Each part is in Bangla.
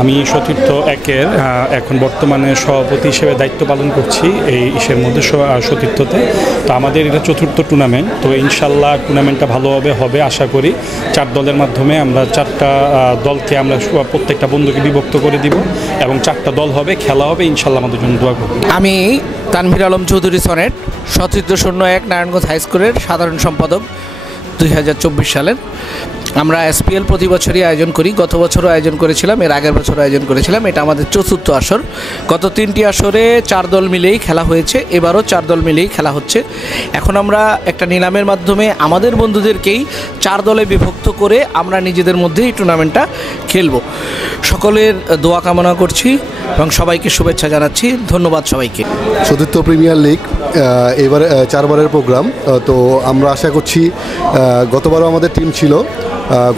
আমি সতীর্থ একের এখন বর্তমানে সভাপতি হিসেবে দায়িত্ব পালন করছি এই ইসের মধ্যে সতীর্থতে। তো আমাদের এটা চতুর্থ টুর্নামেন্ট, তো ইনশাল্লাহ টুর্নামেন্টটা ভালোভাবে হবে আশা করি। 4 দলের মাধ্যমে আমরা 4টা দলকে আমরা প্রত্যেকটা বন্ধুকে বিভক্ত করে দিব এবং 4টা দল হবে, খেলা হবে, ইনশাল্লাহ আমাদের জন্য দোয়া করব। আমি তানভীর আলম চৌধুরী সনেট, সতীর্থ 01 নারায়ণগঞ্জ হাই স্কুলের সাধারণ সম্পাদক 2024 সালের। আমরা এসপিএল প্রতি বছরই আয়োজন করি, গত বছরও আয়োজন করেছিলাম, এর আগের বছরও আয়োজন করেছিলাম। এটা আমাদের চতুর্থ আসর। গত 3টি আসরে 4 দল মিলেই খেলা হয়েছে, এবারও 4 দল মিলেই খেলা হচ্ছে। এখন আমরা একটা নিলামের মাধ্যমে আমাদের বন্ধুদেরকেই 4 দলে বিভক্ত করে আমরা নিজেদের মধ্যেই টুর্নামেন্টটা খেলব। সকলের দোয়া কামনা করছি এবং সবাইকে শুভেচ্ছা জানাচ্ছি। ধন্যবাদ সবাইকে। সতীর্থ প্রিমিয়ার লিগ এবার 4 বারের প্রোগ্রাম। তো আমরা আশা করছি, গতবারও আমাদের টিম ছিল,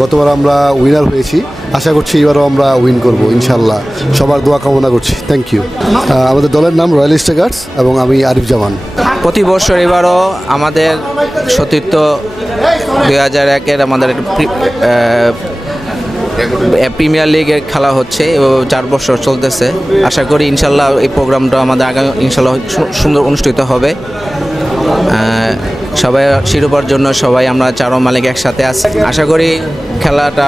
গতবার আমরা উইনার হয়েছি, আশা করছি এবারও আমরা উইন করব ইনশাল্লাহ। সবার দোয়া কামনা করছি। Thank you. আমাদের দলের নাম রয়্যাল স্ট্রাইকার্স এবং আমি আরিফ জামান। প্রতি বছর এবারও আমাদের সতীর্থ 2001-এর আমাদের প্রিমিয়ার লিগে খেলা হচ্ছে, 4 বছর চলতেছে। আশা করি ইনশাল্লাহ এই প্রোগ্রামটা আমাদের আগামী ইনশাল্লাহ সুন্দর অনুষ্ঠিত হবে। সবাই শিরোপার জন্য সবাই আমরা 4 মালিক একসাথে আছি। আশা করি খেলাটা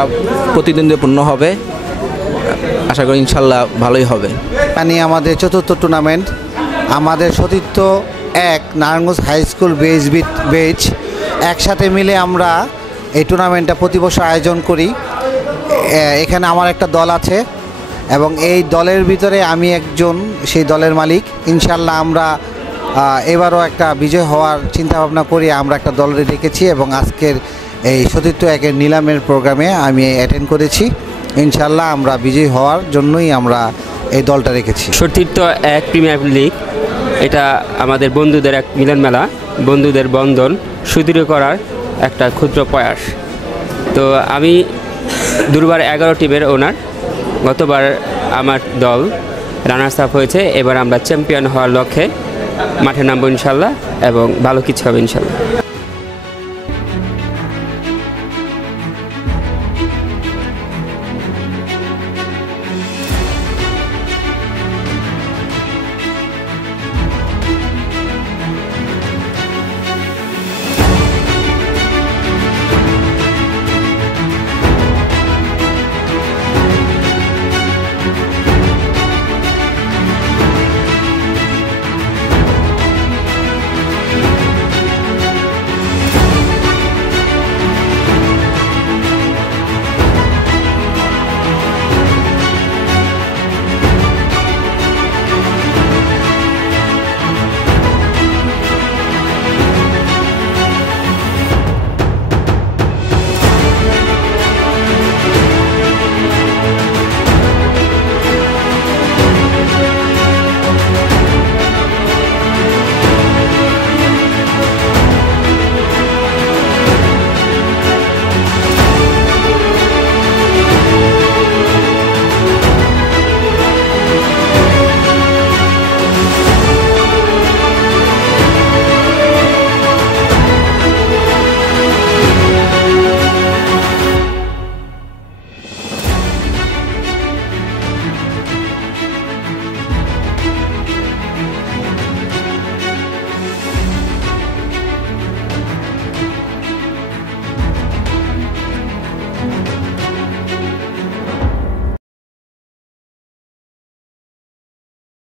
প্রতিদ্বন্দ্বিপূর্ণ হবে, আশা করি ইনশাল্লাহ ভালোই হবে। মানে আমাদের চতুর্থ টুর্নামেন্ট, আমাদের সতীর্থ 1 নারায়ণগঞ্জ হাই স্কুল বেচ একসাথে মিলে আমরা এই টুর্নামেন্টটা প্রতি বছর আয়োজন করি। এখানে আমার একটা দল আছে এবং এই দলের ভিতরে আমি একজন সেই দলের মালিক। ইনশাল্লাহ আমরা এবারও একটা বিজয় হওয়ার চিন্তাভাবনা করি আমরা একটা দল রেখেছি এবং আজকের এই সতীর্থ 1-এর নিলামের প্রোগ্রামে আমি অ্যাটেন্ড করেছি। ইনশাল্লাহ আমরা বিজয় হওয়ার জন্যই আমরা এই দলটা রেখেছি। সতীর্থ 1 প্রিমিয়ার লিগ এটা আমাদের বন্ধুদের এক মিলন মেলা, বন্ধুদের বন্ধন সুদৃঢ় করার একটা ক্ষুদ্র প্রয়াস। তো আমি দুর্বার 11 টিমের ওনার। গতবার আমার দল রানার্স আপ হয়েছে, এবার আমরা চ্যাম্পিয়ন হওয়ার লক্ষ্যে মাঠে নামবো ইনশাল্লাহ এবং ভালো কিছু হবে ইনশাল্লাহ।